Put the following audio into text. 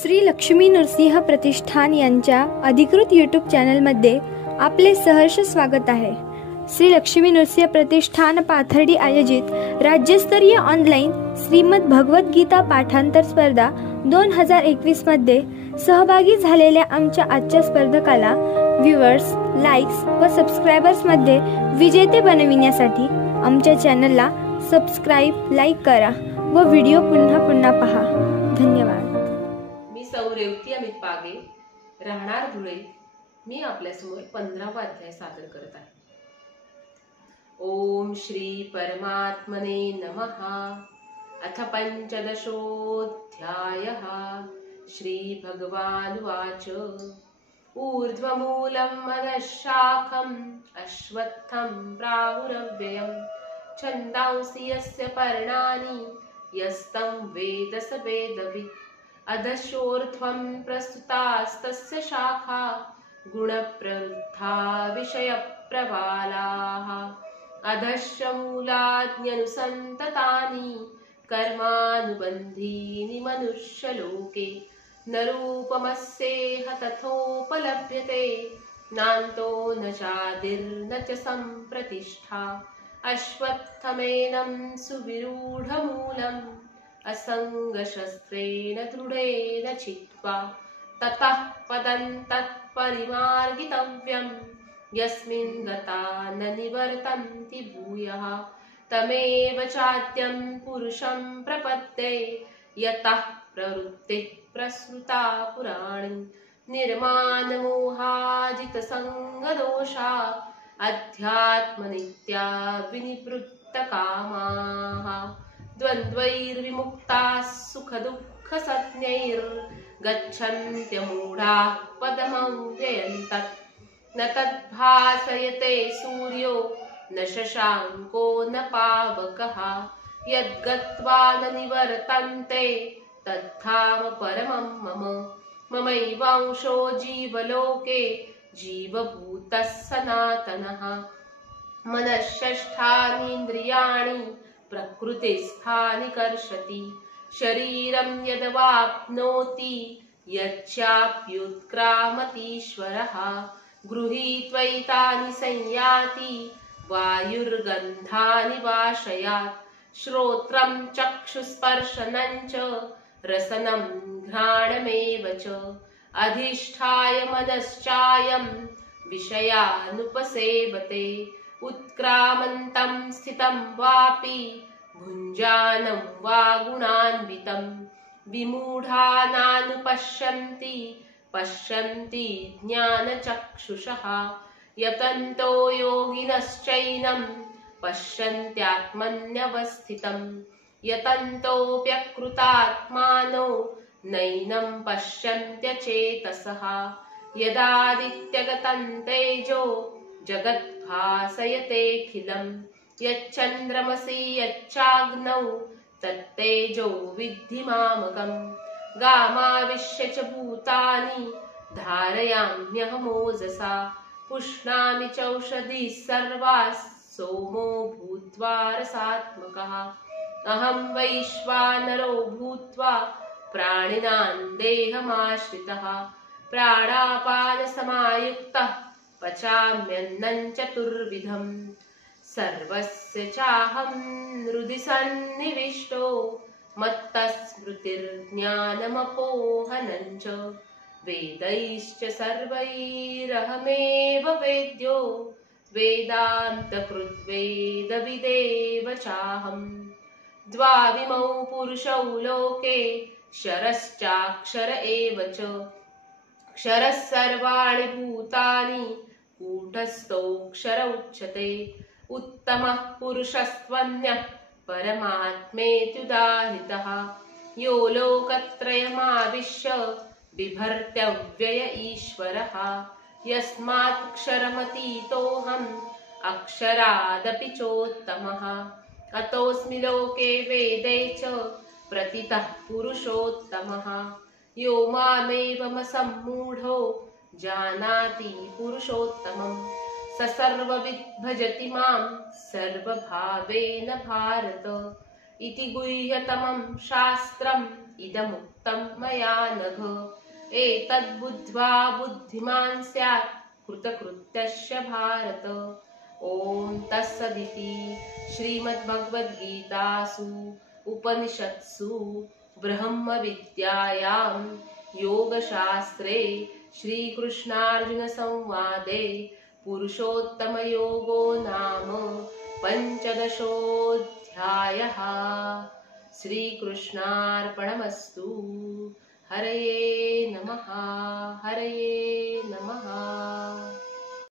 श्री लक्ष्मी नृसिंह प्रतिष्ठान यांच्या अधिकृत यूट्यूब चॅनलमध्ये आपले सहर्ष स्वागत आहे। श्री लक्ष्मी नृसिंह प्रतिष्ठान पाथर्डी आयोजित राज्यस्तरीय ऑनलाईन श्रीमद भगवत गीता पाठांतर स्पर्धा 2021 मध्ये सहभागी झालेल्या आमच्या आजच्या स्पर्धकाला व्ह्यूअर्स, लाईक्स व सबस्क्रायबर्स मध्ये विजेते बनविण्यासाठी आमच्या चॅनलला सबस्क्राइब, लाईक करा व व्हिडिओ पुन्हा पुन्हा पहा। धन्यवाद। मी सौ रेवती अमित पागे, राहणार धुळे। मी आपल्यासमोर 15वा अध्याय सादर करत आहे। ओम श्री परमात्मने नमः। अथ पंचदशोऽध्यायः। श्री भगवानुवाच ऊर्ध्वमूलम् अधःशाखम् अश्वत्थं प्राहुरव्ययम् छन्दांसि यस्य पर्णानि यस्तं वेद स वेदवित् अधश्चोर्ध्वं प्रस्तुतास्तस्य शाखा गुणप्रवृद्धा विषयप्रबालाः अधश्च मूलाद्यनुसन्ततानि कर्मानुबन्धीनि मनुष्यलोके न रूपमस्येह तथोपलभ्यते नान्तो न चादिर्न च सम्प्रतिष्ठा अश्वत्थमेनं सुविरूढमूलम् असङ्गशस्त्रेण दृढेन छित्त्वा ततः पदं तत्परिमार्गितव्यम् यस्मिन् गता न निवर्तन्ति भूयः तमेव चाद्यं पुरुषं प्रपद्ये यतः प्रवृत्तिः प्रसृता पुराणी निर्मानमोहाजितसङ्गदोषा अध्यात्मनित्या विनिवृत्तकामाः द्वन्द्वैर्विमुक्ताः सुखदुःखसंज्ञैर्गच्छन्त्यमूढाः पदमव्ययन्तत् न तद्भासयते सूर्यो न शशाङ्को न पावकः यद्गत्वा न निवर्तन्ते तद्धाम परमं मम ममैवांशो जीवलोके जीवभूतः सनातनः मनःषष्ठानीन्द्रियाणि प्रकृतिस्थानि कर्षति शरीरं यदवाप्नोति यच्चाप्युत्क्रामतीश्वरः गृहीत्वैतानि संयाति वायुर्गन्धानि वाशयात् श्रोत्रं चक्षुस्पर्शनं च रसनं घ्राणमेव च अधिष्ठाय मनश्चायं विषयानुपसेवते उत्क्रामन्तं स्थितं वापि भुञ्जानं वा गुणान्वितं विमूढानानुपश्यन्ति पश्यन्ति ज्ञानचक्षुषः यतन्तो योगिनश्चैनं पश्यन्त्यात्मन्यवस्थितं यतन्तोऽप्यकृतात्मानो नैनं पश्यन्त्यचेतसः यदादित्यगतं तेजो जगद्भासयतेऽखिलं यच्चन्द्रमसि यच्चाग्नौ तत्तेजो विद्धि मामकम् गामाविश्य च भूतानि धारयाम्यहमोजसा पुष्णामि चौषधिः सर्वाः सोमो भूत्वा रसात्मकः अहं वैश्वानरो भूत्वा प्राणिनां देहमाश्रितः प्राणापानसमायुक्तः पचाम्यन्नं चतुर्विधम् सर्वस्य चाहं हृदि सन्निविष्टो मत्तः स्मृतिर्ज्ञानमपोहनं च वेदैश्च सर्वैरहमेव वेद्यो वेदान्तकृद्वेदविदेव चाहम् द्वाविमौ पुरुषौ लोके क्षरश्चाक्षर एव च क्षरः सर्वाणि भूतानि कूटस्थोऽक्षर उच्यते उत्तमः पुरुषस्त्वन्यः परमात्मेत्युदाहृतः यो लोकत्रयमाविश्य बिभर्त्यव्यय ईश्वरः यस्मात्क्षरमतीतोऽहम् अक्षरादपि चोत्तमः अतोऽस्मि लोके वेदे च प्रतितः पुरुषोत्तमः यो मामेवमसम्मूढो जानाति पुरुषोत्तमम् स सर्वविद् भजति मां सर्वभावेन भारत इति गुह्यतमं शास्त्रं इदमुक्तं मया नघ एतद्बुद्ध्वा बुद्धिमान् स्यात् कृतकृत्यस्य भारत। ॐ तत्सदिति श्रीमद्भगवद्गीतासु उपनिषत्सु ब्रह्मविद्यायां योगशास्त्रे श्रीकृष्णार्जुनसंवादे पुरुषोत्तमयोगो नाम पञ्चदशोऽध्यायः। श्रीकृष्णार्पणमस्तु। हरये नमः। हरये नमः।